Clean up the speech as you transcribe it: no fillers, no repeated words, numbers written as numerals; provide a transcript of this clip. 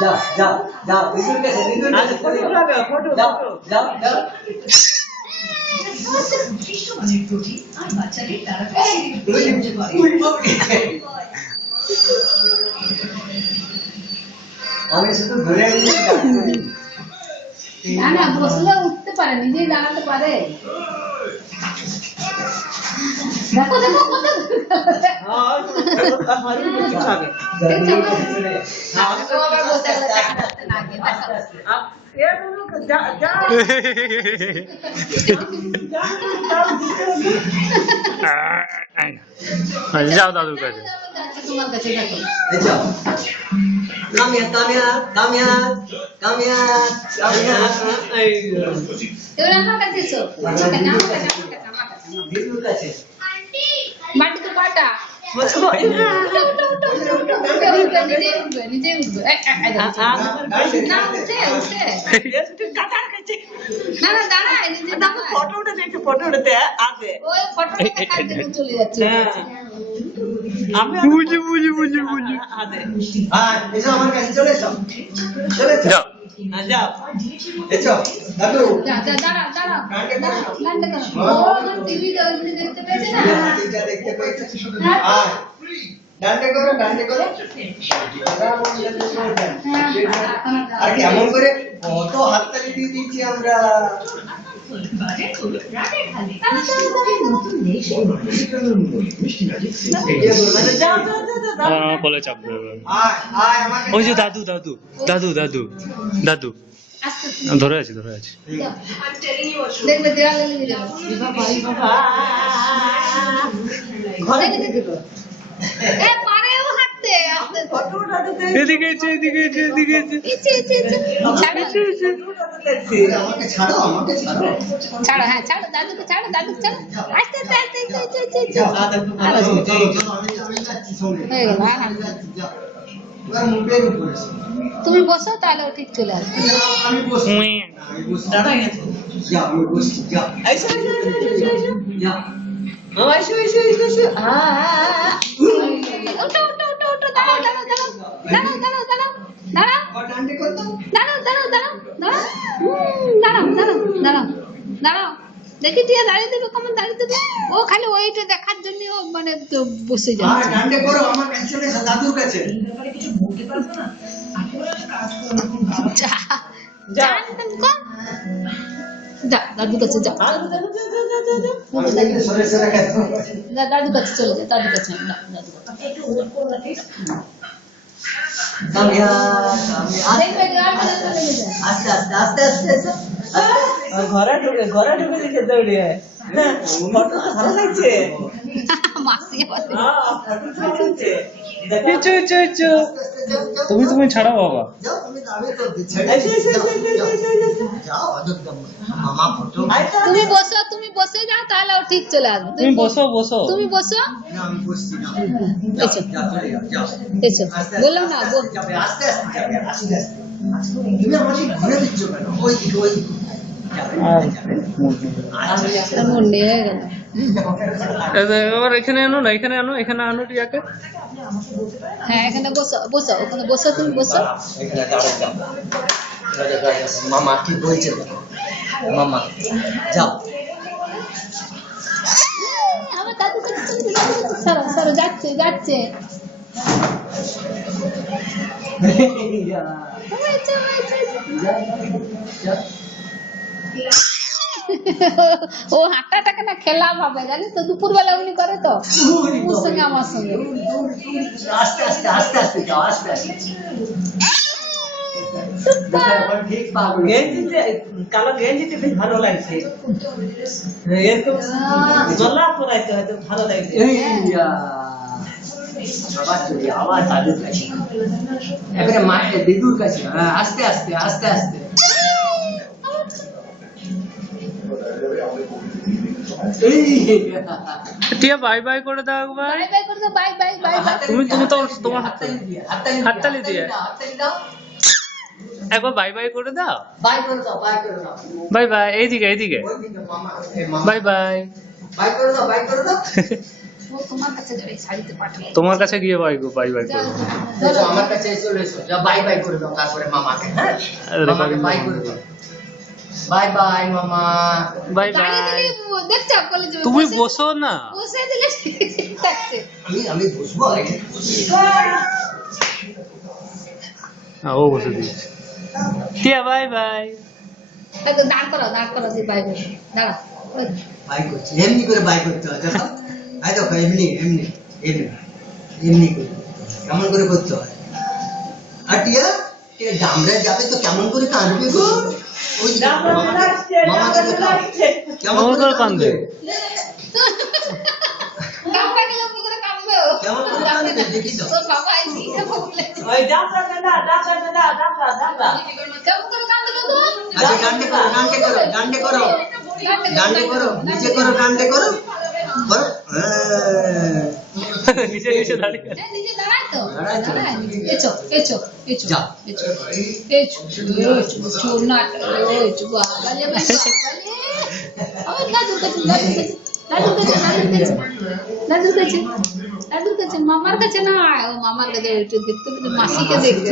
যাও যাও যাও দিদুর কাছে ফটো লাগা ফটো যাও যাও যাও আমি শুধু ধরে না না বসলে উঠতে পারে নিজেই দাঁড়াতে পারে দেখো দেখো কত যাও দাদুর কাছে তোমার কাছে দেখো কামিয়া কামিয়া কামিয়া কামিয়া কামিয়া এবার আমার কাছে এসো দিদুর কাছে বাটি তো কাটা নিজে উঠবে না উঠে না না দাঁড়ায় নিজে ফটো উঠে দেখে ফটো উঠতে আসে ওই ফটো দেখার জন্য চলে যাচ্ছে আমি বুঝি বুঝি বুঝি বুঝি আসে আর এসো আমার কাছে চলে এসো চলে এসো যাও যাও এসো দাদু যা যা দাঁড়া দাঁড়া গানটা করো ও টিভি দেখতে পেয়েছে না টিভিটা দেখতে পেয়েছে আর ডান্ডে করো আর কেমন করে কত হাততালি দিয়ে দিচ্ছি আমরা যাও বলে চাপবে আয় আয় আমার কাছে ওই যে দাদু দাদু দাদু দাদু দাদু আস্তে ধরে আছি দেখবে দেওয়ালে লেগে যাবে ঘরে এ পারেও হাঁটতে আস্তে ফটো উঠাতে এদিকে এদিকে এদিকে ইচ্ছে ছাড়ো আমাকে ছাড়ো ছাড়ো হ্যাঁ ছাড়ো দাদুকে ছাড়ো আস্তে যাও আমি যাচ্ছি সঙ্গে হয়ে গেল হ্যাঁ এবার মুখের উপরে তুমি বসো তাহলে ও ঠিক চলে আসবে আমি বসছি দাঁড়াই গেছে যাও আমি বসছি যাও আইসো যাও আইসো উঠো দাঁড়াও ডান্ডে কর তো দাঁড়াও দেখি টিয়া দাঁড়িয়ে দেবে কেমন দাঁড়িয়ে দেবে ও খালি ওইটা দেখার জন্য ও মানে তো বসে আর যাচ্ছে ডান্ডে করো আমার কাছে চলে এসো দাদুর কাছে যা দাদুর কাছে যা সরে সরে গেছো দাদুর কাছে চলে যা দাদুর কাছে কামিয়া দেখবে দেওয়ালটা লেগে যায় আস্তে ঘরে ঢুকে দিচ্ছে দৌড়িয়ে ফটো তো ভালো লাগছে মাসি বলে ফটো ভালো লাগছে তুমি ছাড়াও বাবা যাও আমি তো ছেড়ে যাও মামা ফটো তুমি বসে যাও তাহলে ও ঠিক চলে আসবে তুমি বসো তুমি বসো না আমি বসছি না এসো যাও এসো বললাম না যাবে আস্তে তুমি আমাকে ঘুরে দিচ্ছ কেন ওই দিকে তার মন নিয়ে হয়ে গেল এবার এখানে আনো টিয়াকে হ্যাঁ এখানে বসো ওখানে বসো তুমি বসো এখানে দাঁড়াও যাও মামা কি বলছে মামা যাও আমার দাদু কাছে সরো যাচ্ছে ও হাঁটাটাকে না খেলা ভাবে জানিস তো দুপুরবেলা উনি করে তো ওর সঙ্গে আমার সঙ্গে আস্তে যাও আস্তে ঠিক পাবো গেঞ্জিতে কালো গেঞ্জিতে বেশ ভালো লাগছে এরকম গলা পরাইতে হয়তো ভালো লাগছে আবার দাদুর কাছে এবারে মাকে দিদুর কাছে আস্তে টিয়া বাই বাই করে দাও একবার। বাই বাই করে দাও, বাই বাই বাই বাই। তুমি তো তোমার হাততালি দিয়ে একবার বাই বাই করে দাও। বাই করে দাও, বাই করে দাও। বাই বাই, এইদিকে এইদিকে। ওইদিকে মামা, এই মামা। Bye bye. বাই করে দাও, বাই করে দাও। ও তোমার কাছে যাবে, শাড়িতে পাঠাবে। তোমার কাছে গিয়ে বাই বাই বাই যাও, করো। এসো, আমার কাছে চলে এসো। যাও বাই বাই করে দাও, তারপরে মামাকে, হ্যাঁ? মামাকে বাই করে দাও। বাই বাই মামা। বাই গাড়ি বাই। দিলে দেখছো কলেজে তুমি বসো না। বসে দিলে ঠিক থাকছে। আমি বসবো, হ্যাঁ, ও বসে দিয়েছে। টিয়া বাই বাই। দেখো দাঁড় করো দিয়ে বাই বাই দাঁড়া। ওই বাই করছি, এমনি করে বাই করতে হয়, দেখো। এই দেখো, এমনি এমনি এমনি এমনি করে, কেমন করে করতে হয়। আর টিয়া টিয়া ডামরা যাবে তো কেমন করে কাঁদবে গো। ওই যে মামাকে দেখাও, কেমন করে কাঁদবে। কামড়া গেলে কি করে কামড়ে ও? কেমন করে কাঁদবে দেখি তো। তো বাবা এই দিকে বলে ওই ডাবরা ডাবরা ডাবরা কেমন করে কামড়ে গো? আচ্ছা ডান্ডে করো, ডান্ডে করো, ডান্ডে করো, ডান্ডে করো, নিচে করো, ডান্ডে করো, করো। নিচে নিচে দাঁড়িয়ে। নিজে দাঁড়ায় তো দাঁড়ায় তো। দাঁড়ায়। এচো এচো এচো যাও। এচো এচো চোরনা এচো বাবালে বাবালে আমার দাদুর কাছে দাদুর কাছে মামার কাছে না ও মামার কাছে একটু দেখতে মাসিকে দেখতে